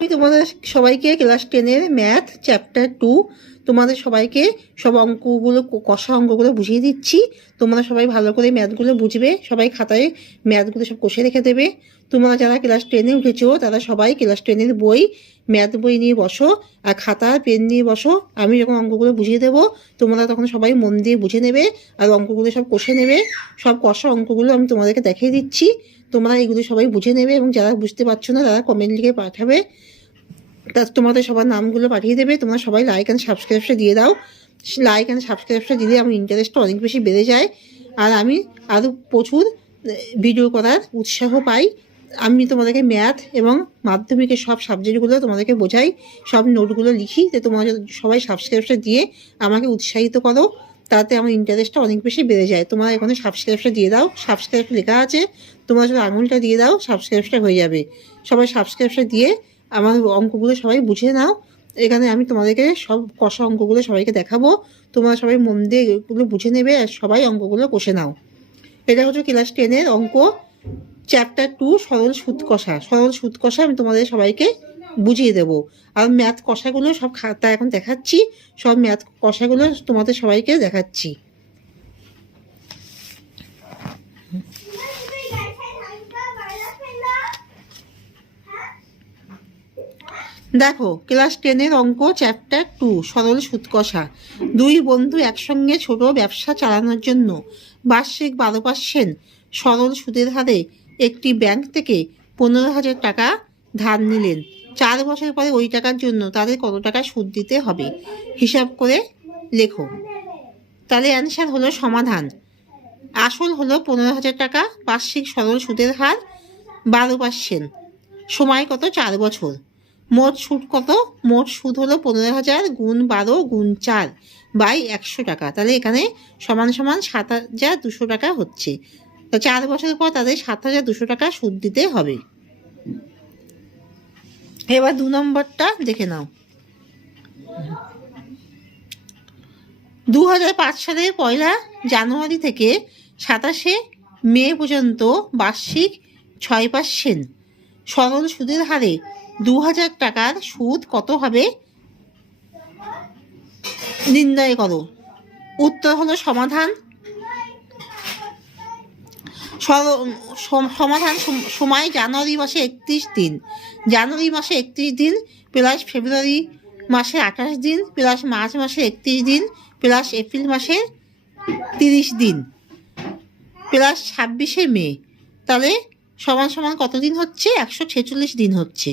আমি তোমাদের সবাইকে ক্লাস 10-এর ম্যাথ চ্যাপ্টার 2 তোমাদের সবাইকে সব অঙ্কগুলো কষা অঙ্কগুলো বুঝিয়ে দিচ্ছি। তোমরা সবাই ভালো করে ম্যাথগুলো বুঝবে, সবাই খাতায় ম্যাথগুলো সব কষে রেখে দেবে। তোমরা যারা ক্লাস 10-এ উঠেছো তারা সবাই ক্লাস 10-এর বই, ম্যাথ বই নিয়ে বসো আর খাতা পেন নিয়ে বসো। আমি যখন অঙ্কগুলো বুঝিয়ে দেবো তোমরা তখন সবাই মন দিয়ে বুঝে নেবে আর অঙ্কগুলো সব কষে নেবে। সব কষা অঙ্কগুলো আমি তোমাদেরকে দেখিয়ে দিচ্ছি, তোমরা এগুলো সবাই বুঝে নেবে এবং যারা বুঝতে পারছো না তারা কমেন্ট লিখে পাঠাবে, তা তোমাদের সবার নামগুলো পাঠিয়ে দেবে। তোমরা সবাই লাইক অ্যান্ড সাবস্ক্রাইবটা দিয়ে দাও। লাইক অ্যান্ড সাবস্ক্রাইবটা দিলে আমার ইন্টারেস্টটা অনেক বেশি বেড়ে যায় আর আমি আরও প্রচুর ভিডিও করার উৎসাহ পাই। আমি তোমাদেরকে ম্যাথ এবং মাধ্যমিকের সব সাবজেক্টগুলো তোমাদেরকে বোঝাই, সব নোটগুলো লিখি, যে তোমরা সবাই সাবস্ক্রাইবটা দিয়ে আমাকে উৎসাহিত করো, তাতে আমার ইন্টারেস্টটা অনেক বেশি বেড়ে যায়। তোমরা এখানে সাবস্ক্রাইবটা দিয়ে দাও, সাবস্ক্রাইব লেখা আছে, তোমরা শুধু আঙুলটা দিয়ে দাও, সাবস্ক্রাইবটা হয়ে যাবে। সবাই সাবস্ক্রাইবটা দিয়ে আমার অঙ্কগুলো সবাই বুঝে নাও। এখানে আমি তোমাদেরকে সব কষা অঙ্কগুলো সবাইকে দেখাবো, তোমরা সবাই মন দিয়ে এগুলো বুঝে নেবে আর সবাই অঙ্কগুলো কষে নাও। এটা হচ্ছে ক্লাস 10-এর অঙ্ক চ্যাপ্টার 2 সরল সুদ কষা। সরল সুদ কষা আমি তোমাদের সবাইকে বুঝিয়ে দেবো আর ম্যাথ কষাগুলো সব খাতা এখন দেখাচ্ছি, সব ম্যাথ কষাগুলো তোমাদের সবাইকে দেখাচ্ছি। দেখো, ক্লাস 10-এর অঙ্ক চ্যাপ্টার 2 সরল সুদ কষা। দুই বন্ধু একসঙ্গে ছোট ব্যবসা চালানোর জন্য বার্ষিক 12% সরল সুদের হারে একটি ব্যাংক থেকে 15,000 টাকা ধার নিলেন। 4 বছর পরে ওই টাকার জন্য তাদের কত টাকা সুদ দিতে হবে হিসাব করে লেখো। তাহলে অ্যান্সার হলো সমাধান। আসল হলো 15,000 টাকা, বার্ষিক সরল সুদের হার 12%, সময় কত 4 বছর, মোট সুদ কত, মোট সুদ হলো 15,000 গুণ 12 গুণ 4 বাই 100 টাকা। তাহলে এখানে সমান সমান 7,200 টাকা হচ্ছে। তো 4 বছর পর তাদের 7,200 টাকা সুদ দিতে হবে। এবার 2 নম্বরটা দেখে নাও। 2005 সালের 1 জানুয়ারি থেকে 27 মে পর্যন্ত বার্ষিক 6% সরল সুদের হারে 2,000 টাকার সুদ কত হবে নির্ণয় করো। উত্তর হলো সমাধান। সমাধান সময় জানুয়ারি মাসে 31 দিন, জানুয়ারি মাসে 31 দিন প্লাস ফেব্রুয়ারি মাসে 28 দিন প্লাস মার্চ মাসে 31 দিন প্লাস এপ্রিল মাসে 30 দিন প্লাস 26 মে, তাহলে সমান সমান কত দিন হচ্ছে 146 দিন হচ্ছে।